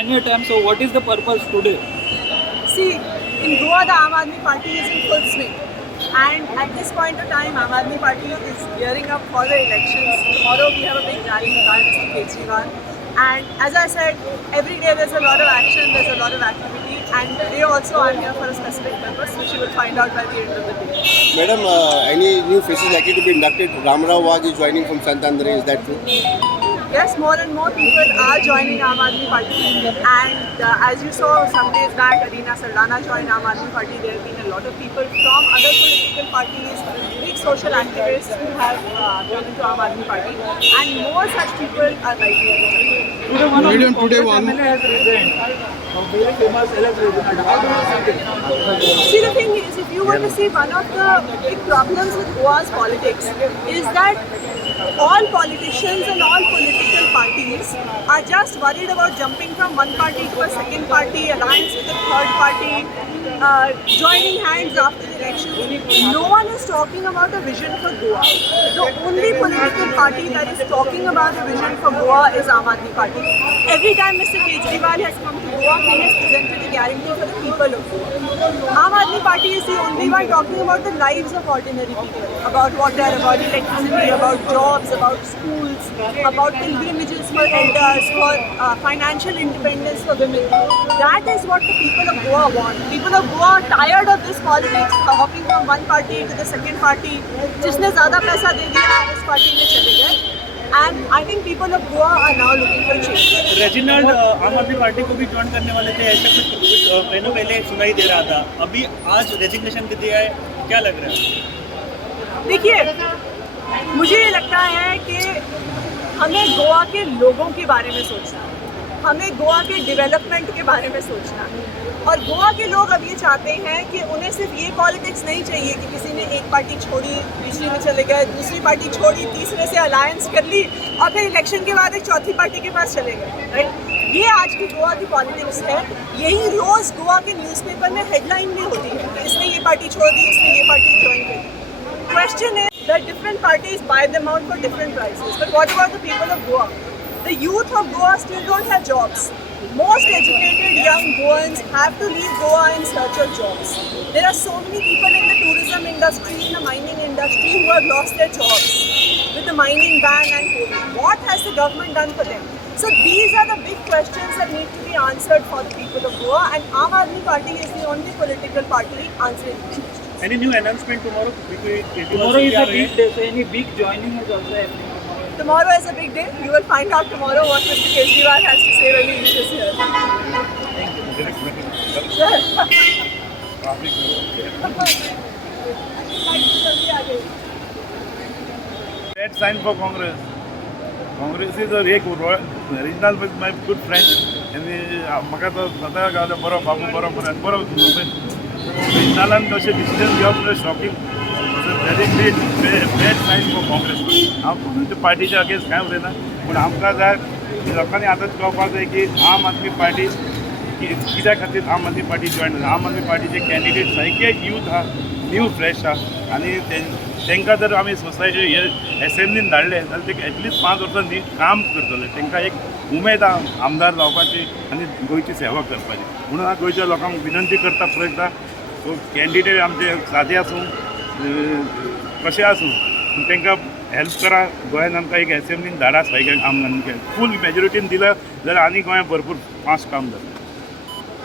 many a times. So what is the purpose today? See, in Goa, the Aam Aadmi Party is in full swing. And at this point of time, Aam Aadmi Party is gearing up for the elections. Tomorrow we have a big rally by Mr. Kejriwal. And as I said, every day there's a lot of action, there's a lot of activity. And today also I'm here for a specific purpose, which you will find out by the end of the day. Madam, any new faces likely to be inducted? Ramrao Wagh is joining from Sant Andre, is that true? Yes, more and more people are joining Aam Aadmi Party, and as you saw some days back, Areena Sardana joined Aam Aadmi Party. There have been a lot of people from other political parties, big social activists who have come into Aam Aadmi Party, and more such people are likely to join. Today one of Medium the today Congress one- MLA has resigned. A very famous elected. How do you see it? See, the thing is, if you want to see one of the big problems with Goa's politics is that all politicians and all political parties are just worried about jumping from one party to a second party, alliance with a third party, joining hands after the election. No one is talking about a vision for Goa. The only political party that is talking about a vision for Goa is Aam Aadmi Party. Every time Mr. Kejriwal has come to Goa, he has presented a guarantee for the people of Goa. Aam Aadmi Party is the only one talking about the lives of ordinary people, about water, about electricity, about jobs, about schools, about pilgrimages for elders, for financial independence for women. That is what the people of Goa want. People of Goa are tired of this politics, hopping from one party to the second party. जिसने ज़्यादा पैसा दे दिया उस party में चले गए. And I think people of Goa are now looking for change. Reginald आम आदमी पार्टी को भी ज्वाइन करने वाले थे, ऐसा कुछ महीनों पहले सुनाई दे रहा था. अभी आज रेजिग्नेशन दे दिया है, क्या लग रहा है? देखिए, मुझे ये लगता है कि हमें गोवा के लोगों के बारे में सोचना है, हमें गोवा के डेवलपमेंट के बारे में सोचना है. और गोवा के लोग अब ये चाहते हैं कि उन्हें सिर्फ ये पॉलिटिक्स नहीं चाहिए कि किसी ने एक पार्टी छोड़ी, दूसरी में चले गए, दूसरी पार्टी छोड़ी, तीसरे से अलायंस कर ली और फिर इलेक्शन के बाद एक चौथी पार्टी के पास चले गए. राइट, ये आज की गोवा की पॉलिटिक्स है. यही रोज़ गोवा के न्यूज़पेपर में हेडलाइन भी होती है कि इसने ये पार्टी छोड़ दी, इसने ये पार्टी ज्वाइन कर दी. Question is that different parties buy them out for different prices. But what about the people of Goa? The youth of Goa still don't have jobs. Most educated young Goans have to leave Goa in search of jobs. There are so many people in the tourism industry, in the mining industry who have lost their jobs with the mining ban and COVID. What has the government done for them? So these are the big questions that need to be answered for the people of Goa, and Aam Aadmi Party is the only political party answering these questions. Any new announcement tomorrow? Tomorrow is a big day, so any big joining is also happening. Tomorrow is a big day. You will find out tomorrow what Mr. Kejriwal has to say when he reaches here. Red sign for Congress. Congress is a एक regional with my good friend. आणि म्हाका तो सदां गावलो बरो बाबू बरो बरो regionalan तशें डिसिजन घेवप shocking. Very bad sign for Congress. हांव पार्टीच्या अगेन्स्ट कांय उलयना, पूण आमकां जाय लोकांनी आतांच कळपाक जाय की आम आदमी पार्टी कित्या खातीर आम आदमी पार्टी जॉयन जाता. आम आदमी पार्टीचे कॅन्डिडेट सारके यूथ आहा, न्यू फ्रेश आहा, आनी तांकां जर आमी सोसायटी हे एसेंब्लीन धाडले जाल्यार ते एटलिस्ट 5 वर्सां काम करतले. तांकां एक उमेद आहा आमदार जावपाची आनी गोंयची सेवा करपाची. म्हणून हांव गोंयच्या लोकांक विनंती करता परत एकदां, कॅन्डिडेट आमचे सादे आसूं कशें आसूं, तांकां हेल्प करा. गोंयांत आमकां एक एसेंब्लीन धाडा सगळ्यांक आमदार फूल मेजॉरिटीन दिलं जाल्यार आनी गोंयांत भरपूर फास्ट काम जाता.